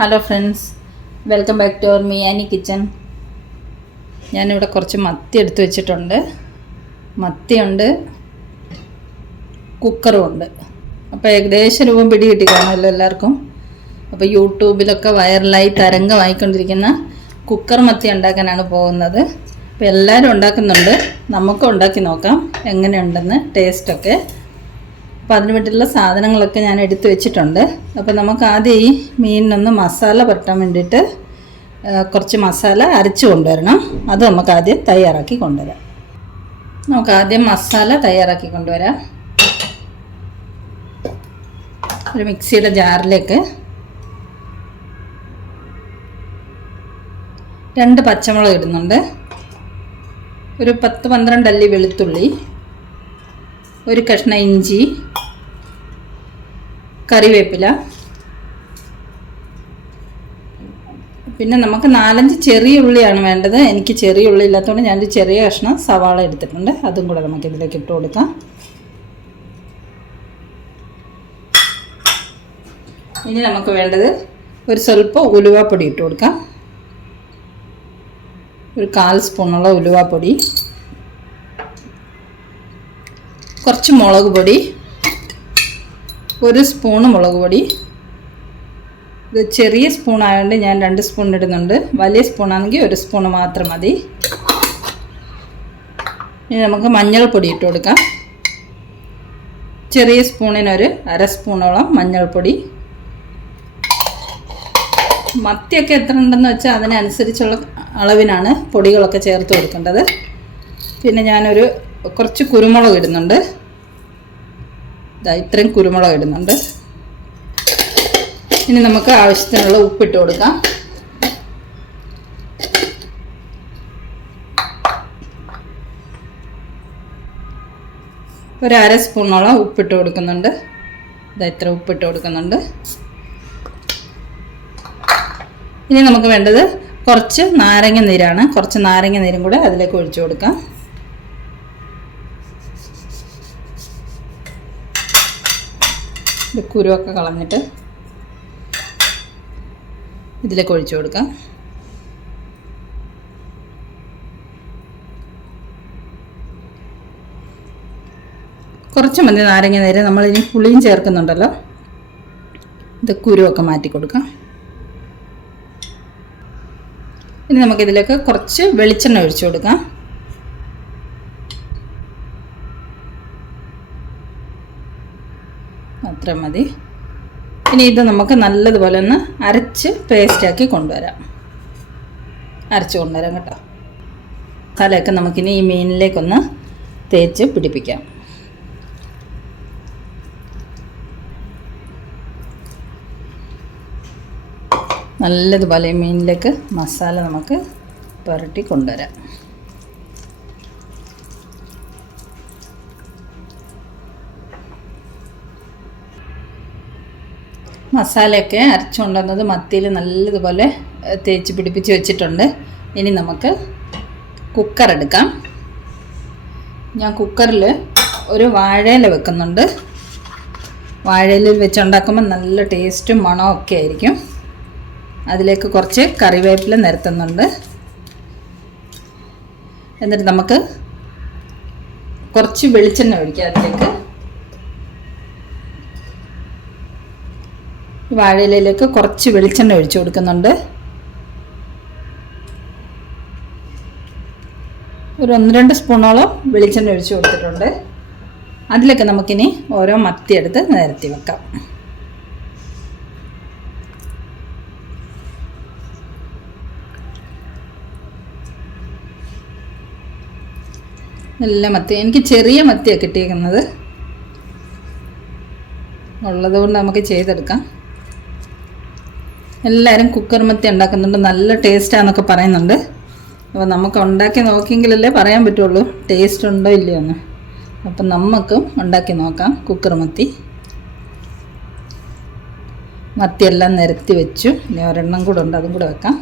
Hello friends, welcome back to our Miyani kitchen. ഞാനിവിടെ കുറച്ച് മത്തി എടുത്ത് വെച്ചിട്ടുണ്ട്. മത്തിയുണ്ട്, കുക്കറും ഉണ്ട്. അപ്പോൾ ഏകദേശം രൂപം പിടി കിട്ടി കാണുമല്ലോ എല്ലാവർക്കും. അപ്പോൾ യൂട്യൂബിലൊക്കെ വൈറലായി തരംഗമായിക്കൊണ്ടിരിക്കുന്ന കുക്കർ മത്തി ഉണ്ടാക്കാനാണ് പോകുന്നത്. അപ്പോൾ എല്ലാവരും ഉണ്ടാക്കുന്നുണ്ട്, നമുക്കും ഉണ്ടാക്കി നോക്കാം എങ്ങനെയുണ്ടെന്ന് ടേസ്റ്റൊക്കെ. അപ്പോൾ അതിന് വേണ്ടിയിട്ടുള്ള സാധനങ്ങളൊക്കെ ഞാൻ എടുത്തു വെച്ചിട്ടുണ്ട്. അപ്പോൾ നമുക്ക് ആദ്യം ഈ മീനിനൊന്ന് മസാല പുരട്ടാൻ വേണ്ടിയിട്ട് കുറച്ച് മസാല അരച്ച് കൊണ്ടുവരണം. അത് നമുക്ക് ആദ്യം തയ്യാറാക്കി കൊണ്ടുവരാം. നമുക്ക് ആദ്യം മസാല തയ്യാറാക്കി കൊണ്ടുവരാം. ഒരു മിക്സിയുടെ ജാറിലേക്ക് 2 പച്ചമുളക് ഇടുന്നുണ്ട്, ഒരു 10-12 അല്ലി വെളുത്തുള്ളി, ഒരു കഷ്ണം ഇഞ്ചി, കറിവേപ്പില, പിന്നെ നമുക്ക് 4-5 ചെറിയ ഉള്ളിയാണ് വേണ്ടത്. എനിക്ക് ചെറിയ ഉള്ളി ഇല്ലാത്തതുകൊണ്ട് ഞാനൊരു ചെറിയ കഷ്ണം സവാള എടുത്തിട്ടുണ്ട്. അതും കൂടെ നമുക്ക് ഇതിലേക്ക് ഇട്ട് കൊടുക്കാം. ഇനി നമുക്ക് വേണ്ടത് ഒരു സ്വല്പം ഉലുവാപ്പൊടി ഇട്ട് കൊടുക്കാം. ഒരു 1/4 സ്പൂണുള്ള ഉലുവാപ്പൊടി, കുറച്ച് മുളക് പൊടി, 1 സ്പൂണ് മുളക് പൊടി. ഇത് ചെറിയ സ്പൂൺ ആയതുകൊണ്ട് ഞാൻ 2 സ്പൂൺ ഇടുന്നുണ്ട്. വലിയ സ്പൂണാണെങ്കിൽ 1 സ്പൂണ് മാത്രം മതി. ഇനി നമുക്ക് മഞ്ഞൾപ്പൊടി ഇട്ട് കൊടുക്കാം. ചെറിയ സ്പൂണിനൊരു 1/2 സ്പൂണോളം മഞ്ഞൾപ്പൊടി. മത്തിയൊക്കെ എത്ര ഉണ്ടെന്ന് വെച്ചാൽ അതിനനുസരിച്ചുള്ള അളവിനാണ് പൊടികളൊക്കെ ചേർത്ത് കൊടുക്കേണ്ടത്. പിന്നെ ഞാനൊരു കുറച്ച് കുരുമുളക് ഇടുന്നുണ്ട്. ഇത്രയും കുരുമുളക് ഇടുന്നുണ്ട്. ഇനി നമുക്ക് ആവശ്യത്തിനുള്ള ഉപ്പിട്ട് കൊടുക്കാം. ഒരു 1/2 സ്പൂണോളം ഉപ്പിട്ട് കൊടുക്കുന്നുണ്ട്. ഇത്ര ഉപ്പിട്ട് കൊടുക്കുന്നുണ്ട്. ഇനി നമുക്ക് വേണ്ടത് കുറച്ച് നാരങ്ങ നീരാണ്. കുറച്ച് നാരങ്ങ നീരും കൂടെ അതിലേക്ക് ഒഴിച്ചു കൊടുക്കാം. ഇത് കുരുവൊക്കെ കളഞ്ഞിട്ട് ഇതിലേക്ക് ഒഴിച്ചു കൊടുക്കാം. കുറച്ച് മതി നാരങ്ങ നീര്. നമ്മളിനി പുളിയും ചേർക്കുന്നുണ്ടല്ലോ. ഇത് കുരുവൊക്കെ മാറ്റി കൊടുക്കാം. ഇനി നമുക്കിതിലേക്ക് കുറച്ച് വെളിച്ചെണ്ണ ഒഴിച്ചു കൊടുക്കാം. അത്ര മതി. ഇനി ഇത് നമുക്ക് നല്ലതുപോലെ ഒന്ന് അരച്ച് പേസ്റ്റാക്കി കൊണ്ടുവരാം. അരച്ച് കൊണ്ടുവരാം കേട്ടോ. തലയൊക്കെ നമുക്കിനി ഈ മീനിലേക്കൊന്ന് തേച്ച് പിടിപ്പിക്കാം. നല്ലതുപോലെ മീനിലേക്ക് മസാല നമുക്ക് പുരട്ടി കൊണ്ടുവരാം. മസാലയൊക്കെ അരച്ചു കൊണ്ടുവന്നത് മത്തിയിൽ നല്ലതുപോലെ തേച്ച് പിടിപ്പിച്ച് വെച്ചിട്ടുണ്ട്. ഇനി നമുക്ക് കുക്കർ എടുക്കാം. ഞാൻ കുക്കറിൽ ഒരു വാഴയില വെക്കുന്നുണ്ട്. വാഴയിലയിൽ വെച്ചുണ്ടാക്കുമ്പോൾ നല്ല ടേസ്റ്റും മണവും ഒക്കെ ആയിരിക്കും. അതിലേക്ക് കുറച്ച് കറിവേപ്പില നിരത്തുന്നുണ്ട്. എന്നിട്ട് നമുക്ക് കുറച്ച് വെളിച്ചെണ്ണ ഒഴിക്കാം. അതിലേക്ക് വാഴയിലയിലേക്ക് കുറച്ച് വെളിച്ചെണ്ണ ഒഴിച്ചു കൊടുക്കുന്നുണ്ട്. ഒരു 1-2 സ്പൂണോളം വെളിച്ചെണ്ണ ഒഴിച്ചു കൊടുത്തിട്ടുണ്ട്. അതിലേക്ക് നമുക്കിനി ഓരോ മത്തി എടുത്ത് നിരത്തി വെക്കാം. നല്ല മത്തി, എനിക്ക് ചെറിയ മത്തിയാണ് കിട്ടിയിരിക്കുന്നത്. ഉള്ളതുകൊണ്ട് നമുക്ക് ചെയ്തെടുക്കാം. എല്ലാവരും കുക്കർ മത്തി ഉണ്ടാക്കുന്നുണ്ട്, നല്ല ടേസ്റ്റാന്നൊക്കെ പറയുന്നുണ്ട്. അപ്പോൾ നമുക്ക് ഉണ്ടാക്കി നോക്കിയെങ്കിലല്ലേ പറയാൻ പറ്റുള്ളൂ ടേസ്റ്റ് ഉണ്ടോ ഇല്ലയോ എന്ന്. അപ്പം നമുക്കും ഉണ്ടാക്കി നോക്കാം കുക്കർ മത്തി. മത്തിയെല്ലാം നിരത്തി വെച്ചു. ഇനി ഒരെണ്ണം കൂടെ ഉണ്ട്, അതും കൂടെ വെക്കാം.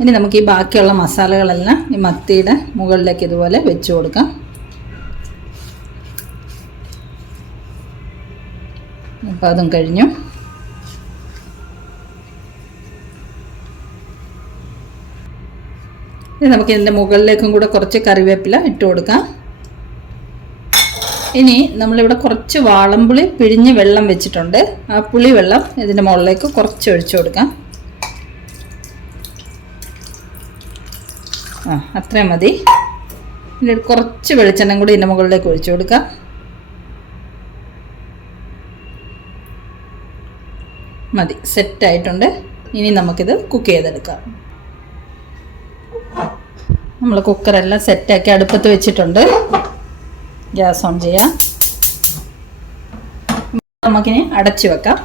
ഇനി നമുക്ക് ഈ ബാക്കിയുള്ള മസാലകളെല്ലാം ഈ മത്തിയുടെ മുകളിലേക്ക് ഇതുപോലെ വെച്ച് കൊടുക്കാം. അപ്പോൾ അതും കഴിഞ്ഞു. ഇനി നമുക്ക് ഇതിൻ്റെ മുകളിലേക്കും കൂടെ കുറച്ച് കറിവേപ്പില ഇട്ട് കൊടുക്കാം. ഇനി നമ്മളിവിടെ കുറച്ച് വാളംപുളി പിഴിഞ്ഞ് വെള്ളം വെച്ചിട്ടുണ്ട്. ആ പുളി വെള്ളം ഇതിൻ്റെ മുകളിലേക്ക് കുറച്ച് ഒഴിച്ചു കൊടുക്കാം. അത്രയും മതി. ഇനി കുറച്ച് വെളിച്ചെണ്ണ കൂടി ഇതിൻ്റെ മുകളിലേക്ക് ഒഴിച്ചു കൊടുക്കാം. മതി, സെറ്റായിട്ടുണ്ട്. ഇനി നമുക്കിത് കുക്ക് ചെയ്തെടുക്കാം. നമ്മൾ കുക്കറെല്ലാം സെറ്റാക്കി അടുപ്പത്ത് വെച്ചിട്ടുണ്ട്. ഗ്യാസ് ഓൺ ചെയ്യാം. നമുക്കിനി അടച്ചു വെക്കാം.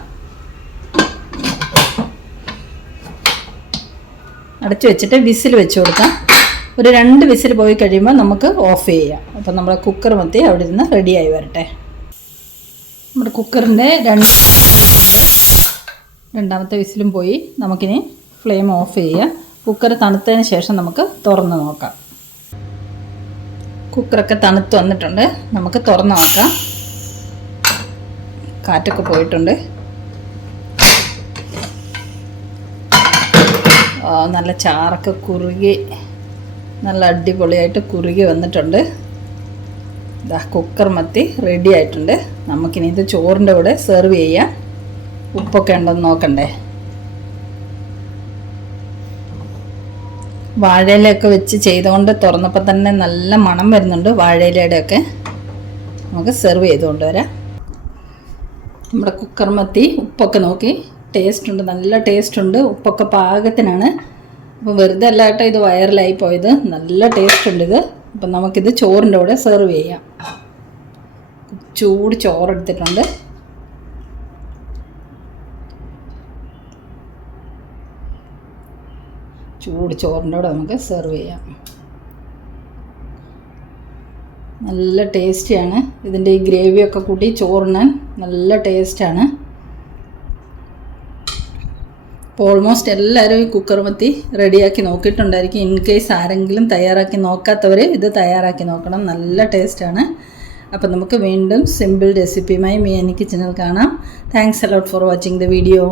അടച്ചു വെച്ചിട്ട് വിസിൽ വെച്ച് കൊടുക്കാം. ഒരു 2 വിസിൽ പോയി കഴിയുമ്പോൾ നമുക്ക് ഓഫ് ചെയ്യാം. അപ്പം നമ്മുടെ കുക്കർ മത്തി അവിടെ ഇരുന്ന് റെഡിയായി വരട്ടെ. നമ്മുടെ കുക്കറിൻ്റെ രണ്ടാമത്തെ വിസിലും പോയി. നമുക്കിനി ഫ്ലെയിം ഓഫ് ചെയ്യാം. കുക്കർ തണുത്തതിന് ശേഷം നമുക്ക് തുറന്ന് നോക്കാം. കുക്കറൊക്കെ തണുത്ത് വന്നിട്ടുണ്ട്. നമുക്ക് തുറന്ന് നോക്കാം. കാറ്റൊക്കെ പോയിട്ടുണ്ട്. നല്ല ചാറൊക്കെ കുറുകി നല്ല അടിപൊളിയായിട്ട് കുറുകി വന്നിട്ടുണ്ട്. ഇതാ കുക്കർ മത്തി റെഡി ആയിട്ടുണ്ട്. നമുക്കിനി ഇത് ചോറിൻ്റെ കൂടെ സെർവ് ചെയ്യാം. ഉപ്പൊക്കെ ഉണ്ടെന്ന് നോക്കണ്ടേ. വാഴയിലൊക്കെ വെച്ച് ചെയ്തുകൊണ്ട് തുറന്നപ്പോൾ തന്നെ നല്ല മണം വരുന്നുണ്ട് വാഴയിലയുടെയൊക്കെ. നമുക്ക് സെർവ് ചെയ്തുകൊണ്ട് വരാം. നമ്മുടെ കുക്കർ മത്തി ഉപ്പൊക്കെ നോക്കി ടേസ്റ്റ് ഉണ്ട്, നല്ല ടേസ്റ്റ് ഉണ്ട്. ഉപ്പൊക്കെ പാകത്തിനാണ്. അപ്പോൾ വെറുതെ അല്ലാട്ടോ ഇത് വൈറലായി പോയത്. നല്ല ടേസ്റ്റ് ഉണ്ട് ഇത്. അപ്പം നമുക്കിത് ചോറിൻ്റെ കൂടെ സെർവ് ചെയ്യാം. ചൂട് ചോറെടുത്തിട്ടുണ്ട്. ചൂട് ചോറിൻ്റെ കൂടെ നമുക്ക് സെർവ് ചെയ്യാം. നല്ല ടേസ്റ്റിയാണ്. ഇതിൻ്റെ ഈ ഗ്രേവിയൊക്കെ കൂട്ടി ചോറിനാൻ നല്ല ടേസ്റ്റാണ്. അപ്പോൾ ഓൾമോസ്റ്റ് എല്ലാവരും ഈ കുക്കർ മത്തി റെഡിയാക്കി നോക്കിയിട്ടുണ്ടായിരിക്കും. ഇൻ കേസ് ആരെങ്കിലും തയ്യാറാക്കി നോക്കാത്തവർ ഇത് തയ്യാറാക്കി നോക്കണം. നല്ല ടേസ്റ്റാണ്. അപ്പോൾ നമുക്ക് വീണ്ടും സിമ്പിൾ റെസിപ്പിയുമായി മീ കിച്ചണിൽ കാണാം. Thanks a lot for watching the video.